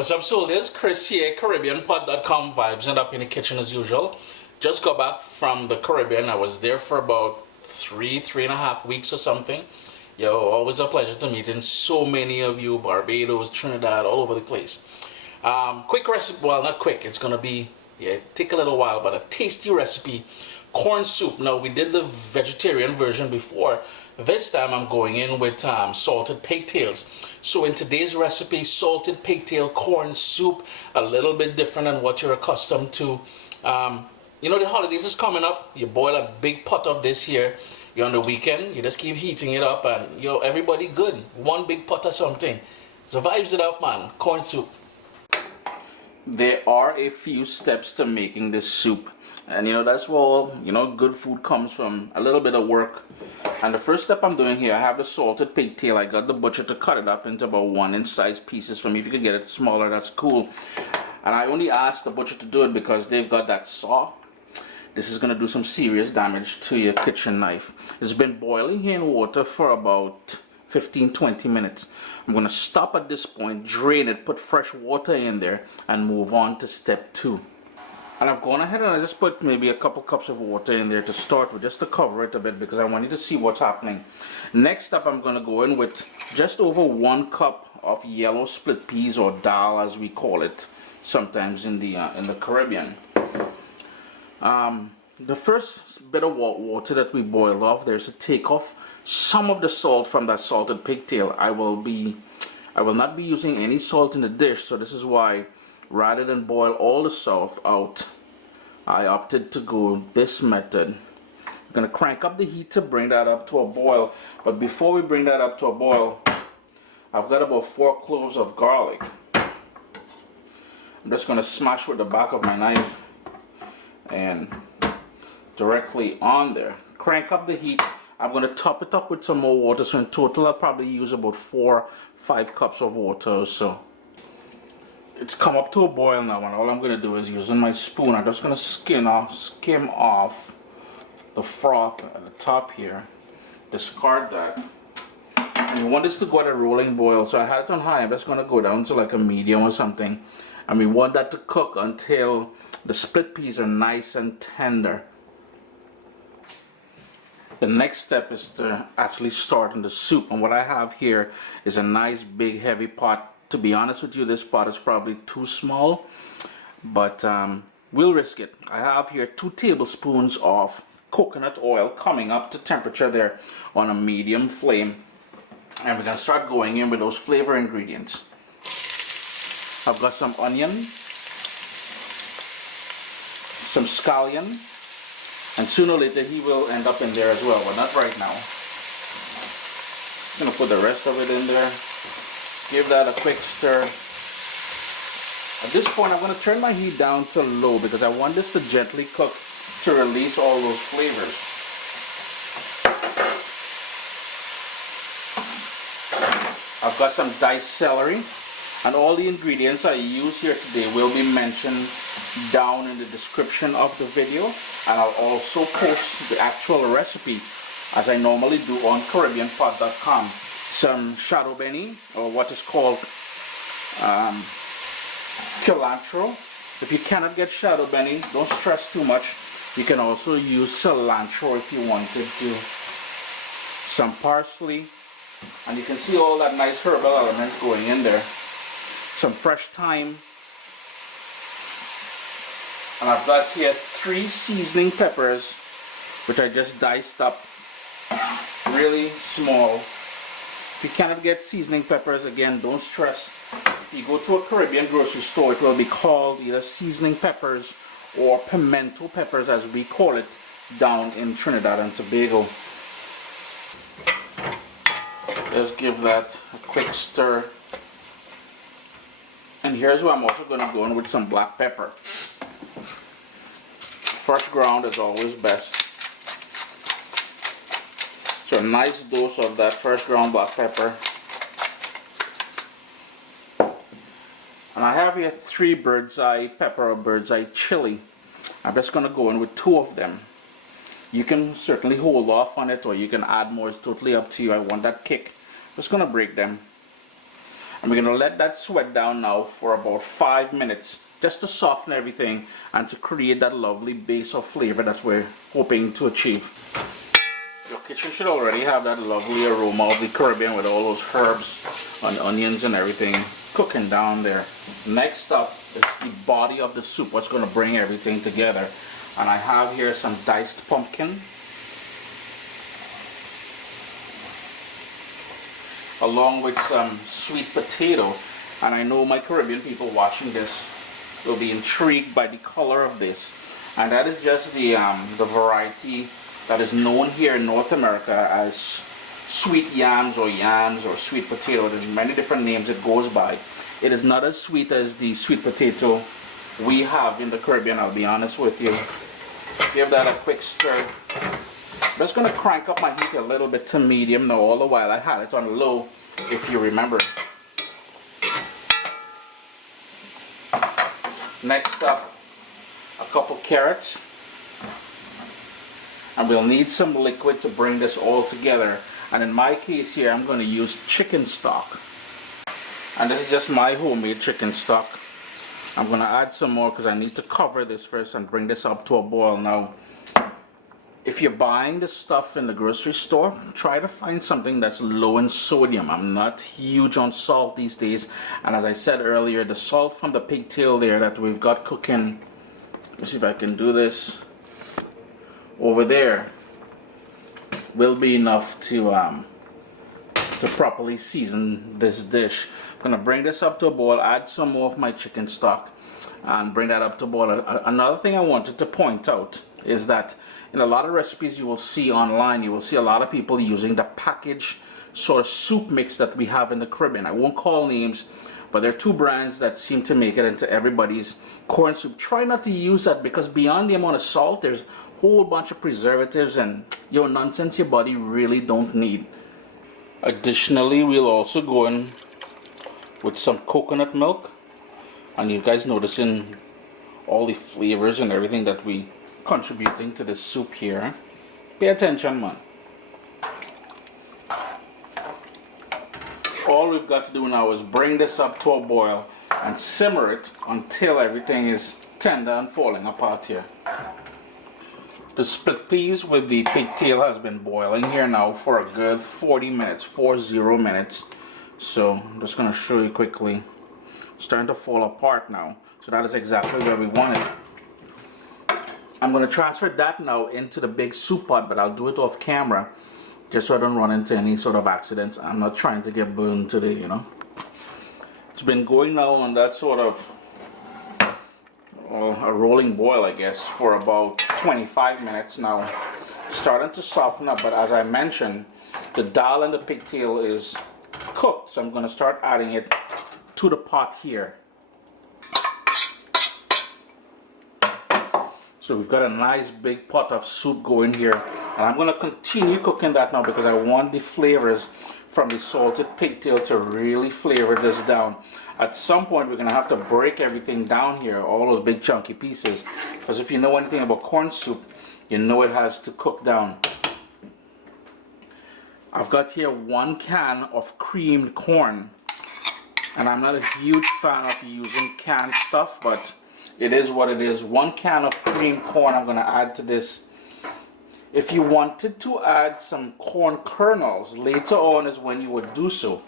What's up, soldiers? Chris here, CaribbeanPod.com vibes, and up in the kitchen as usual. Just got back from the Caribbean. I was there for about three and a half weeks or something. Yo, always a pleasure to meeting so many of you, Barbados, Trinidad, all over the place. Quick recipe, well, not quick, it's gonna be, take a little while, but a tasty recipe. Corn soup. Now, we did the vegetarian version before. This time I'm going in with salted pigtails. So in today's recipe, salted pigtail corn soup, a little bit different than what you're accustomed to. You know, the holidays is coming up. You boil a big pot of this here. You're on the weekend, you just keep heating it up and everybody good. One big pot or something. So vibes it up, man. Corn soup. There are a few steps to making this soup. And that's where good food comes from, a little bit of work. And the first step I'm doing here, I have the salted pigtail. I got the butcher to cut it up into about 1-inch size pieces for me. If you could get it smaller, that's cool. And I only asked the butcher to do it because they've got that saw. This is going to do some serious damage to your kitchen knife. It's been boiling here in water for about 15-20 minutes. I'm going to stop at this point, drain it, put fresh water in there, and move on to step 2. And I've gone ahead and I just put maybe a couple cups of water in there to start with, just to cover it a bit because I want you to see what's happening. Next up, I'm going to go in with just over 1 cup of yellow split peas, or dal as we call it sometimes in the Caribbean. The first bit of water that we boiled off, there's to take off some of the salt from that salted pigtail. I will not be using any salt in the dish, so this is why, rather than boil all the salt out, I opted to go this method. I'm going to crank up the heat to bring that up to a boil. But before we bring that up to a boil, I've got about 4 cloves of garlic. I'm just going to smash with the back of my knife and directly on there. Crank up the heat. I'm going to top it up with some more water. So in total, I'll probably use about 4-5 cups of water or so. It's come up to a boil now, and all I'm going to do is, using my spoon, I'm just going to skim off the froth at the top here. Discard that. And you want this to go at a rolling boil, so I had it on high. I'm just going to go down to like a medium or something. And we want that to cook until the split peas are nice and tender. The next step is to actually start in the soup. And what I have here is a nice big heavy pot. To be honest with you, this pot is probably too small, but we'll risk it. I have here 2 tablespoons of coconut oil coming up to temperature there on a medium flame. And we're going to start going in with those flavor ingredients. I've got some onion, some scallion, and sooner or later he will end up in there as well, but not right now. I'm going to put the rest of it in there. Give that a quick stir. At this point, I'm going to turn my heat down to low because I want this to gently cook to release all those flavors. I've got some diced celery, and all the ingredients I use here today will be mentioned down in the description of the video, and I'll also post the actual recipe as I normally do on CaribbeanPod.com. Some shado beni, or what is called culantro. If you cannot get shado beni, don't stress too much. You can also use cilantro if you wanted to. Some parsley, and you can see all that nice herbal elements going in there. Some fresh thyme, and I've got here 3 seasoning peppers, which I just diced up really small. If you cannot get seasoning peppers, again, don't stress. If you go to a Caribbean grocery store, it will be called either seasoning peppers or pimento peppers, as we call it down in Trinidad and Tobago. Just give that a quick stir. And here's where I'm also going to go in with some black pepper. Fresh ground is always best. So a nice dose of that fresh ground black pepper. And I have here 3 bird's eye pepper or bird's eye chili. I'm just going to go in with 2 of them. You can certainly hold off on it, or you can add more. It's totally up to you. I want that kick. Just going to break them. And we're going to let that sweat down now for about 5 minutes, just to soften everything and to create that lovely base of flavor that we're hoping to achieve. Your kitchen should already have that lovely aroma of the Caribbean with all those herbs and onions and everything cooking down there. Next up is the body of the soup, what's going to bring everything together. And I have here some diced pumpkin, along with some sweet potato. And I know my Caribbean people watching this will be intrigued by the color of this. And that is just the variety that is known here in North America as sweet yams or sweet potato. There's many different names it goes by. It is not as sweet as the sweet potato we have in the Caribbean, I'll be honest with you. Give that a quick stir. I'm just going to crank up my heat a little bit to medium now. All the while I had it on low, if you remember. Next up, a couple carrots. And we'll need some liquid to bring this all together. And in my case here, I'm going to use chicken stock. And this is just my homemade chicken stock. I'm going to add some more because I need to cover this first and bring this up to a boil. Now, if you're buying this stuff in the grocery store, try to find something that's low in sodium. I'm not huge on salt these days. And as I said earlier, the salt from the pigtail there that we've got cooking, let's see if I can do this, over there, will be enough to properly season this dish. I'm going to bring this up to a boil, add some more of my chicken stock, and bring that up to a boil. Another thing I wanted to point out is that in a lot of recipes you will see online, you will see a lot of people using the packaged sort of soup mix that we have in the Caribbean. I won't call names, but there are two brands that seem to make it into everybody's corn soup. Try not to use that because beyond the amount of salt, there's a whole bunch of preservatives and nonsense your body really don't need. Additionally, we'll also go in with some coconut milk, and you guys noticing all the flavors and everything that we contributing to the soup here. Pay attention, man. All we've got to do now is bring this up to a boil and simmer it until everything is tender and falling apart here. The split peas with the pigtail has been boiling here now for a good 40 minutes, 40 minutes. So I'm just going to show you quickly. It's starting to fall apart now. So that is exactly where we want it. I'm going to transfer that now into the big soup pot, but I'll do it off camera just so I don't run into any sort of accidents. I'm not trying to get burned today, you know. It's been going now on that sort of a rolling boil, I guess, for about 25 minutes now. Starting to soften up, but as I mentioned, the dal and the pigtail is cooked, so I'm going to start adding it to the pot here. So we've got a nice big pot of soup going here, and I'm going to continue cooking that now because I want the flavors from the salted pigtail to really flavor this down. At some point we're going to have to break everything down here, all those big chunky pieces, because if you know anything about corn soup, you know it has to cook down. I've got here 1 can of creamed corn, and I'm not a huge fan of using canned stuff, but it is what it is. 1 can of creamed corn I'm going to add to this. If you wanted to add some corn kernels, later on is when you would do so.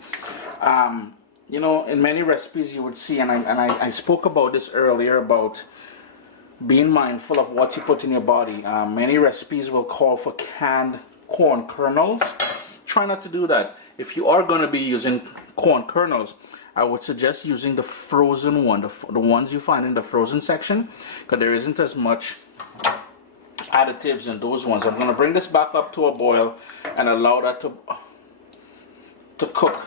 You know, in many recipes you would see, and I spoke about this earlier, about being mindful of what you put in your body. Many recipes will call for canned corn kernels. Try not to do that. If you are going to be using corn kernels, I would suggest using the frozen one, the ones you find in the frozen section, because there isn't as much additives in those ones. I'm going to bring this back up to a boil and allow that to cook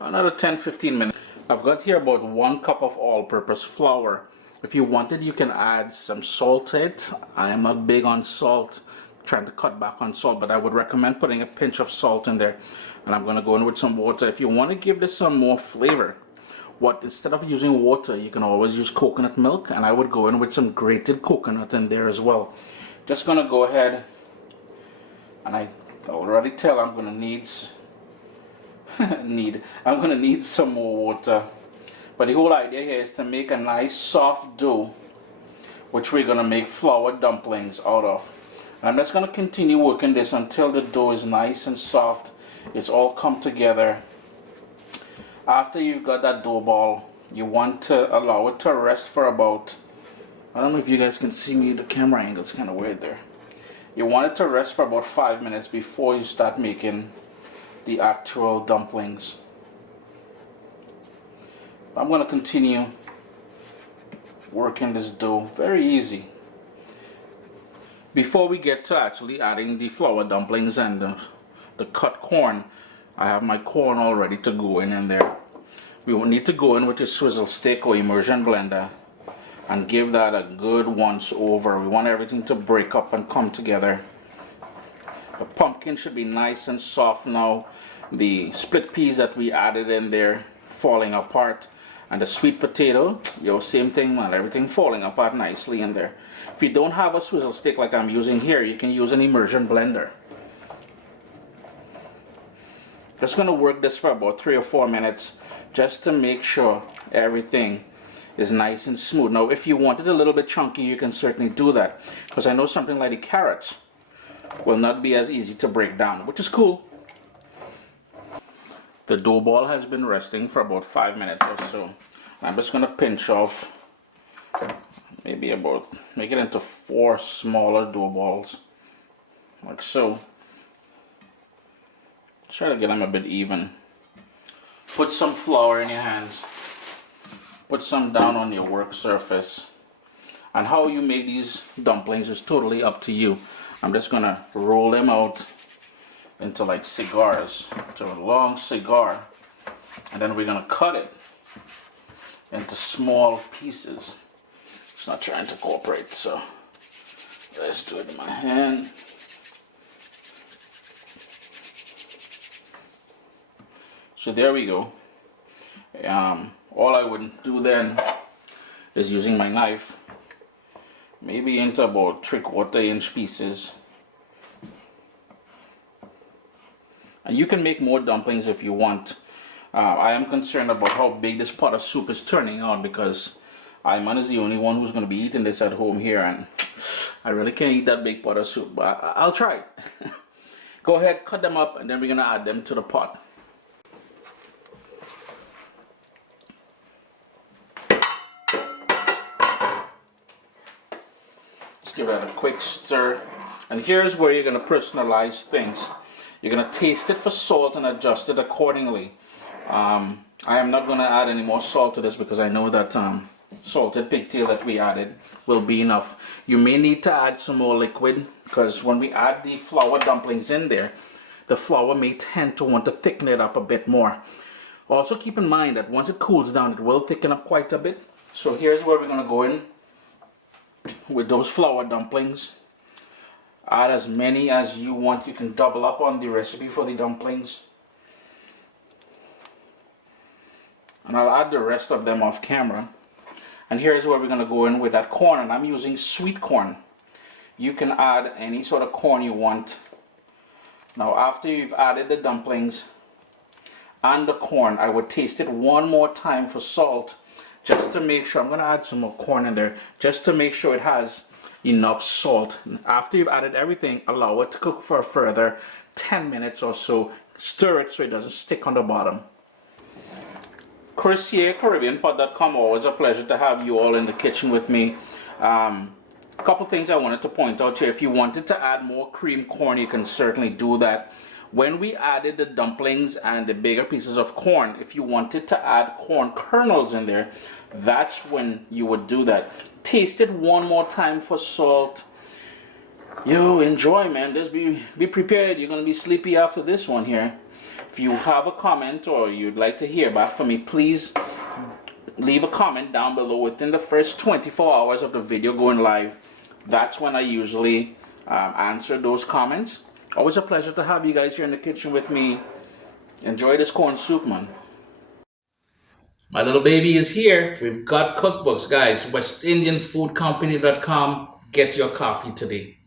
another 10-15 minutes. I've got here about 1 cup of all-purpose flour. If you wanted, you can add some salt to it. I am not big on salt, trying to cut back on salt, but I would recommend putting a pinch of salt in there. And I'm going to go in with some water. If you want to give this some more flavor, instead of using water, you can always use coconut milk, and I would go in with some grated coconut in there as well. Just going to go ahead, and I already tell I'm going to need I'm gonna need some more water. But the whole idea here is to make a nice soft dough, which we're gonna make flour dumplings out of. And I'm just gonna continue working this until the dough is nice and soft. It's all come together. After you've got that dough ball, you want to allow it to rest for about, I don't know if you guys can see me, the camera angle is kind of weird there. You want it to rest for about 5 minutes before you start making the actual dumplings. I'm going to continue working this dough. Very easy. Before we get to actually adding the flour dumplings and the cut corn, I have my corn all ready to go in there. We will need to go in with a swizzle stick or immersion blender and give that a good once over. We want everything to break up and come together. The pumpkin should be nice and soft now. The split peas that we added in there falling apart, and the sweet potato, same thing, man, everything falling apart nicely in there. If you don't have a swizzle stick like I'm using here, you can use an immersion blender. Just going to work this for about 3 or 4 minutes just to make sure everything is nice and smooth. Now if you want it a little bit chunky, you can certainly do that, because I know something like the carrots will not be as easy to break down, which is cool. The dough ball has been resting for about 5 minutes or so. I'm just going to pinch off maybe about, make it into 4 smaller dough balls like so. Try to get them a bit even. Put some flour in your hands. Put some down on your work surface. And how you make these dumplings is totally up to you. I'm just gonna roll them out into like cigars, into a long cigar, and then we're gonna cut it into small pieces. It's not trying to cooperate, so let's do it in my hand. So there we go. All I would do then is using my knife, maybe into about 3/4 inch pieces. And you can make more dumplings if you want. I am concerned about how big this pot of soup is turning out, because Ayman is the only one who's going to be eating this at home here, and I really can't eat that big pot of soup, but I'll try it. Go ahead, cut them up, and then we're going to add them to the pot. Give that a quick stir, and here's where you're going to personalize things. You're going to taste it for salt and adjust it accordingly. I am not going to add any more salt to this because I know that salted pigtail that we added will be enough. You may need to add some more liquid, because when we add the flour dumplings in there, the flour may tend to want to thicken it up a bit more. Also keep in mind that once it cools down, it will thicken up quite a bit. So here's where we're going to go in with those flour dumplings. Add as many as you want. You can double up on the recipe for the dumplings, and I'll add the rest of them off camera. And here's where we're going to go in with that corn, and I'm using sweet corn. You can add any sort of corn you want. Now after you've added the dumplings and the corn, I would taste it one more time for salt, just to make sure. I'm going to add some more corn in there just to make sure it has enough salt. After you've added everything, allow it to cook for a further 10 minutes or so. Stir it so it doesn't stick on the bottom. Chris here, CaribbeanPot.com. Always a pleasure to have you all in the kitchen with me. A couple things I wanted to point out here. If you wanted to add more cream corn, you can certainly do that. When we added the dumplings and the bigger pieces of corn, if you wanted to add corn kernels in there, that's when you would do that. Taste it one more time for salt. Enjoy, man. Just be prepared. You're going to be sleepy after this one here. If you have a comment or you'd like to hear back from me, please leave a comment down below within the first 24 hours of the video going live. That's when I usually answer those comments. Always a pleasure to have you guys here in the kitchen with me. Enjoy this corn soup, man. My little baby is here. We've got cookbooks, guys. WestIndianFoodCompany.com. Get your copy today.